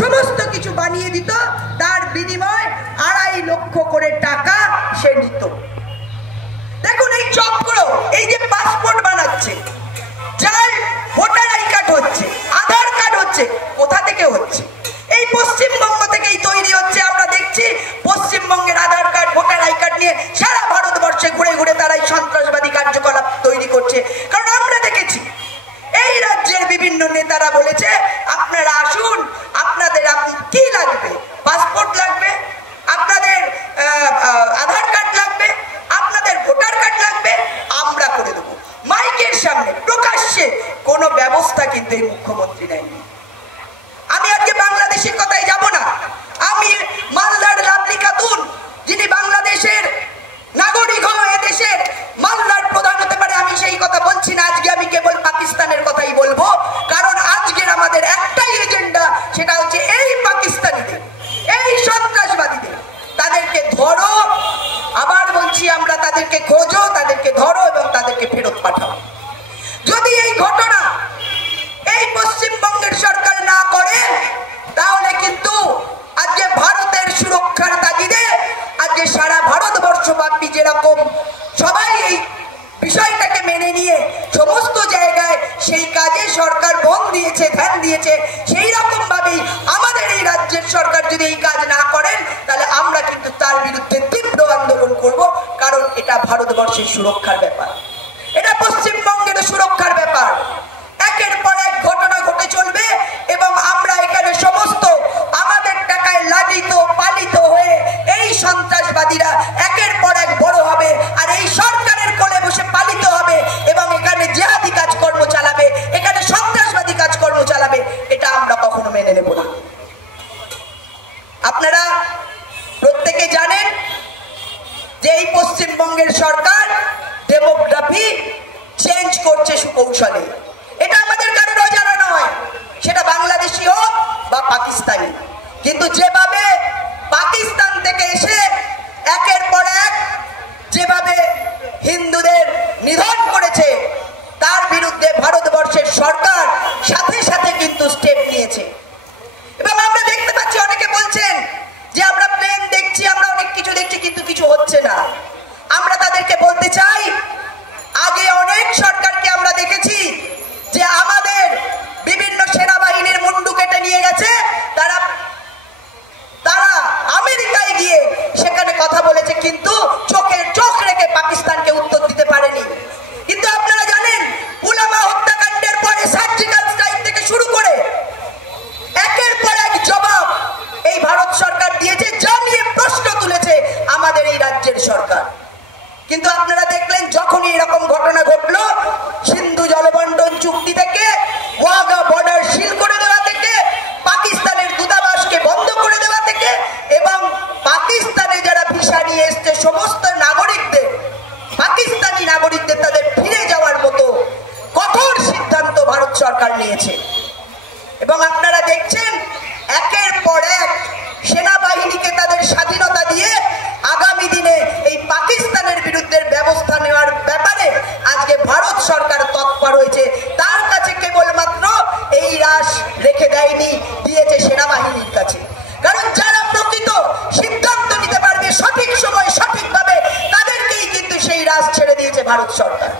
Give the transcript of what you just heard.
সমস্ত কিছু বানিয়ে দিত, তার বিনিময়ে 2.5 লক্ষ করে টাকা সে নিত। দেখুন এই চক্র, এই যে পাসপোর্ট বানাচ্ছে, যার ভোটার আই কার্ড হচ্ছে, আধার কার্ড হচ্ছে, কোথা থেকে হচ্ছে? এই পশ্চিমবঙ্গ থেকেই তৈরি হচ্ছে। আমরা দেখছি পশ্চিমবঙ্গের আধার কার্ড, ভোটার আই কার্ড নিয়ে সারা ভারতবর্ষে ঘুরে ঘুরে তারা এই সন্ত্রাসবাদী কার্যকলাপ তৈরি করছে। কারণ আমরা দেখেছি এই রাজ্যের বিভিন্ন নেতারা বলেছে, আপনারা আসুন, আপনাদের কি লাগবে? পাসপোর্ট লাগবে, আপনাদের আধার কার্ড লাগবে, আপনাদের ভোটার কার্ড লাগবে, আমরা করে দেবো। মাইকের সামনে প্রকাশ্যে কোনো ব্যবস্থা কিন্তু এই মুখ্যমন্ত্রী নেয়নি। আমি আজকে বাংলাদেশের কথাই যাব না, আমি মালদার লাভলি খাতুন, যিনি বাংলাদেশের নাগরিক হলো, এদেশের মালদার প্রধান হতে পারে, আমি সেই কথা বলছি না। আজকে আমি কেবল পাকিস্তানের কথাই বলবো, কারণ আজকের আমাদের একটাই এজেন্ডা, সেটা হচ্ছে এই পাকিস্তানিদের, এই সন্ত্রাসবাদীদের, তাদেরকে ধরো, আবার বলছি আমরা, তাদেরকে খোঁজো, তাদেরকে ধরো এবং তাদেরকে ফেরত পাঠাও। যদি এই ঘটনা এই পশ্চিমবঙ্গের সরকার না করে, তাহলে কিন্তু আজকে ভারতের সুরক্ষার তাগিদে আজকে সারা ভারতবর্ষব্যাপী যেরকম সবাই এই বিষয়টাকে মেনে নিয়ে সমস্ত জায়গায় সেই কাজে সরকার মন দিয়েছে, ধ্যান দিয়েছে, সেই রকম ভাবেই আমাদের এই রাজ্যের সরকার যদি এই কাজ না করেন, তাহলে আমরা কিন্তু তার বিরুদ্ধে তীব্র আন্দোলন করব। কারণ এটা ভারতবর্ষের সুরক্ষার ব্যাপার, এটা পশ্চিমবঙ্গের সুরক্ষার ব্যাপার। একের পর এক ঘটনা ঘটে চলবে এবং আমরা এখানে সমস্ত আমাদের টাকায় লালিত পালিত হয়ে এই সন্ত্রাসবাদীরা একের পর এক বড় হবে, আর এই সরকারের কোলে বসে পালিত হবে এবং এখানে জিহাদি কাজকর্ম চালাবে, এখানে সন্ত্রাসবাদী কাজকর্ম চালাবে। এটা আমরা কখনো মেনে নেব না। আপনারা প্রত্যেকে জানেন যে এই পশ্চিমবঙ্গের সরকার ডেমোগ্রাফি চেঞ্জ করছে সুকৌশলে। এটা আমাদের কারোর অজানা নয়, সেটা বাংলাদেশি হোক বা পাকিস্তানি। কিন্তু যেভাবে পাকিস্তান থেকে এসে একের পর এক যেভাবে হিন্দুদের নিধন করেছে, তার বিরুদ্ধে ভারতবর্ষের সরকার সাথে সাথে কিন্তু স্টেপ নিয়েছে। এবং আমরা দেখতে পাচ্ছি, অনেকে বলছেন যে আমরা প্লেন দেখছি, আমরা অনেক কিছু দেখছি, কিন্তু কিছু হচ্ছে না। আমরা তাদেরকে বলতে চাই, আগে অনেক সরকারকে আমরা দেখেছি যে আমাদের বিভিন্ন সেনাবাহিনীর মুন্ডু কেটে নিয়ে গেছে, তারা আমেরিকায় গিয়ে সেখানে কথা বলেছে, কিন্তু চোখ রেখে পাকিস্তানকে উত্তর দিতে পারেনি। কিন্তু আপনারা জানেন, পুলওয়ামা হত্যাকাণ্ডের পরে সার্জিক্যাল স্ট্রাইক থেকে শুরু করে একের পর এক জবাব এই ভারত সরকার দিয়েছে, যা নিয়ে প্রশ্ন তুলেছে আমাদের এই রাজ্যের সরকার। কিন্তু আপনারা দেখলেন, যখনই এরকম ঘটনা ঘটলো, সিন্ধু জলবন্টন চুক্তি থেকে, ওয়াঘা বর্ডার সিল করে দেওয়া থেকে, পাকিস্তানের দূতাবাসকে বন্ধ করে দেওয়া থেকে, এবং পাকিস্তানে যারা ভিসা নিয়ে এসছে সমস্ত নাগরিকদের, পাকিস্তানি নাগরিকদের তাদের ফিরে যাওয়ার মতো কঠোর সিদ্ধান্ত ভারত সরকার নিয়েছে। এবং আপনারা দেখছেন, একের পর এক সেনাবাহিনীকে তাদের স্বাধীনতা দিয়ে আগামী দিনে এই পাকিস্তানের বিরুদ্ধে ব্যবস্থা নেওয়ার ব্যাপারে আজকে ভারত সরকার তৎপর হয়েছে। তার কাছে কেবলমাত্র এই রাশ রেখে দেয়নি, দিয়েছে সেনাবাহিনীর কাছে। কারণ যারা প্রকৃত সিদ্ধান্ত নিতে পারবে সঠিক সময় সঠিকভাবে, তাদেরকেই কিন্তু সেই রাশ ছেড়ে দিয়েছে ভারত সরকার।